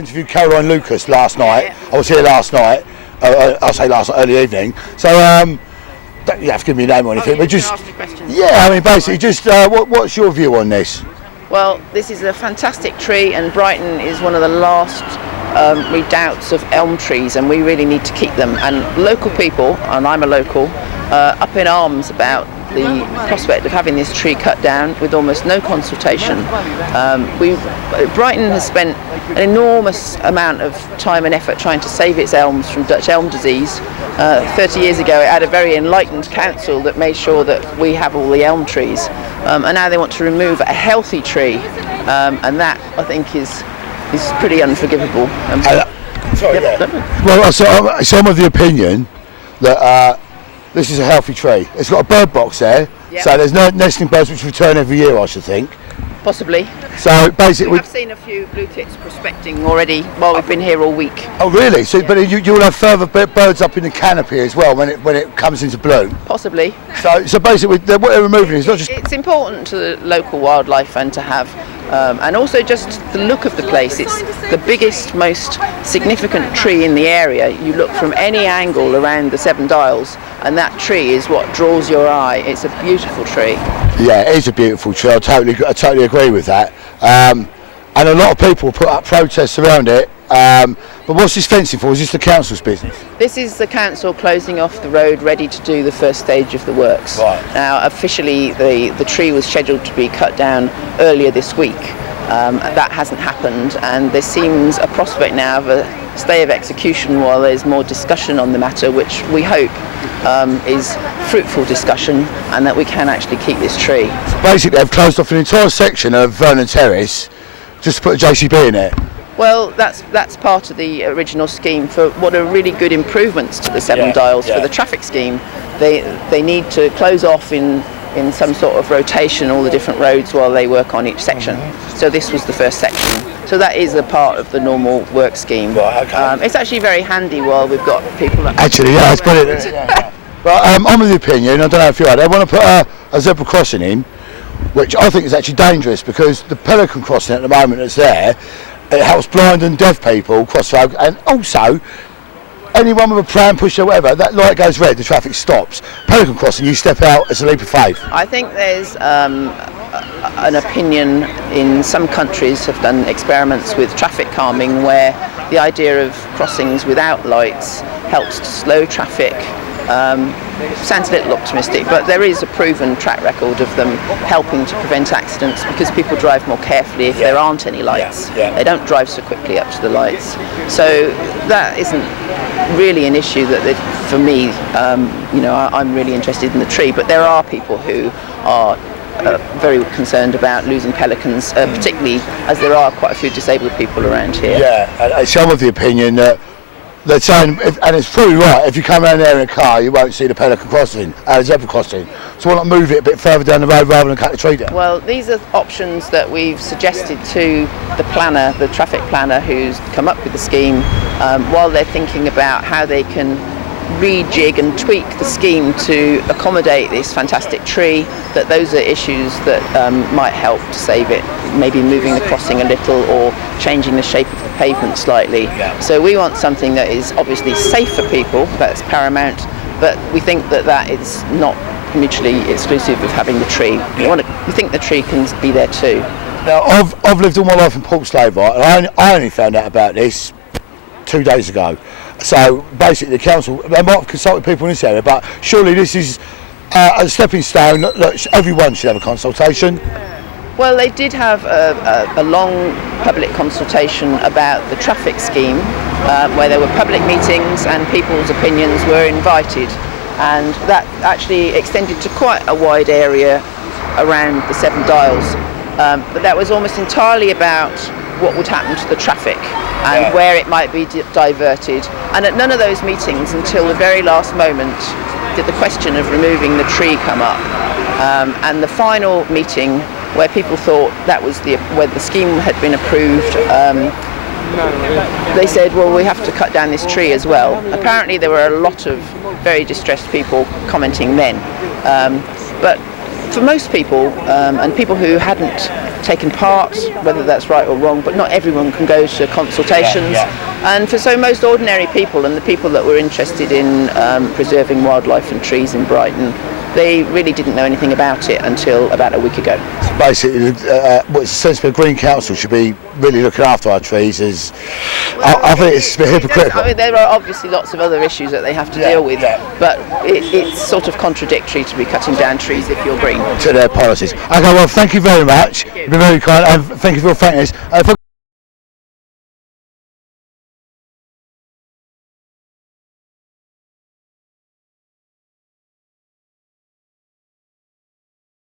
Interviewed Caroline Lucas last night. Yeah. I was here last night. I'll say last night, early evening. So don't you have to give me a name or anything, but just yeah. I mean, basically, just what's your view on this? Well, this is a fantastic tree, and Brighton is one of the last redoubts of elm trees, and we really need to keep them. And local people, and I'm a local, up in arms about the prospect of having this tree cut down with almost no consultation. Brighton has spent an enormous amount of time and effort trying to save its elms from Dutch elm disease. 30 years ago it had a very enlightened council that made sure that we have all the elm trees, and now they want to remove a healthy tree, and that I think is pretty unforgivable. Well, so I'm of the opinion that this is a healthy tree. It's got a bird box there, so there's no nesting birds which return every year, I should think. Possibly. So basically, I've seen a few blue tits prospecting already while we've been here all week. Oh really? So, but you'll have further birds up in the canopy as well when it comes into bloom. Possibly. So basically, what they're removing is not just. It's important to the local wildlife and to have. And also just the look of the place. It's the biggest, most significant tree in the area. You look from any angle around the Seven Dials, and that tree is what draws your eye. It's a beautiful tree. Yeah, it is a beautiful tree. I totally agree with that. And a lot of people put up protests around it. But what's this fencing for? Is this the council's business? This is the council closing off the road, ready to do the first stage of the works. Right. Now, officially, the tree was scheduled to be cut down earlier this week. That hasn't happened, and there seems a prospect now of a stay of execution while there's more discussion on the matter, which we hope is fruitful discussion, and that we can actually keep this tree. So basically, they've closed off an entire section of Vernon Terrace just to put a JCB in it. Well, that's part of the original scheme for what are really good improvements to the Seven Dials for the traffic scheme. They need to close off in some sort of rotation all the different roads while they work on each section. So this was the first section. So that is a part of the normal work scheme. Right, okay. It's actually very handy while we've got people. Actually, yeah, it's brilliant. But I'm of the opinion, I don't know if you are, they want to put a zebra crossing in, which I think is actually dangerous because the pelican crossing at the moment that's there, it helps blind and deaf people cross the road, and also anyone with a pram, pusher, whatever, that light goes red, the traffic stops. Pelican crossing, you step out, it's a leap of faith. I think there's an opinion in some countries have done experiments with traffic calming where the idea of crossings without lights helps to slow traffic. Sounds a little optimistic, but there is a proven track record of them helping to prevent accidents because people drive more carefully if there aren't any lights. They don't drive so quickly up to the lights. So that isn't really an issue that for me, I'm really interested in the tree, but there are people who are very concerned about losing pelicans, particularly as there are quite a few disabled people around here. Yeah, and some of the opinion that they're saying, and it's probably right, if you come around there in a car you won't see the pelican crossing, zebra crossing. So why not move it a bit further down the road rather than cut the tree down? Well, these are options that we've suggested to the planner, the traffic planner who's come up with the scheme, while they're thinking about how they can rejig and tweak the scheme to accommodate this fantastic tree, that those are issues that might help to save it, maybe moving the crossing a little or changing the shape of the pavement slightly. So we want something that is obviously safe for people, that's paramount, but we think that is not mutually exclusive of having the tree. We think the tree can be there too. Now, I've lived all my life in Portslade, right, and I only found out about this 2 days ago. So basically the council, they might have consulted people in this area, but surely this is a stepping stone that everyone should have a consultation. Well, they did have a long public consultation about the traffic scheme, where there were public meetings and people's opinions were invited, and that actually extended to quite a wide area around the Seven Dials. But that was almost entirely about what would happen to the traffic and where it might be diverted. And at none of those meetings until the very last moment did the question of removing the tree come up. And the final meeting where people thought that was where the scheme had been approved, they said, well, we have to cut down this tree as well. Apparently there were a lot of very distressed people commenting then. But for most people, and people who hadn't taken part, whether that's right or wrong, but not everyone can go to consultations. And for most ordinary people and the people that were interested in preserving wildlife and trees in Brighton, they really didn't know anything about it until about a week ago. So basically, what it's sensible a Green Council should be really looking after our trees is, I think it's a bit hypocritical. I mean, there are obviously lots of other issues that they have to deal with, but it's sort of contradictory to be cutting down trees if you're green. To their policies. Okay, well, thank you very much. You've been very kind, and thank you for your frankness.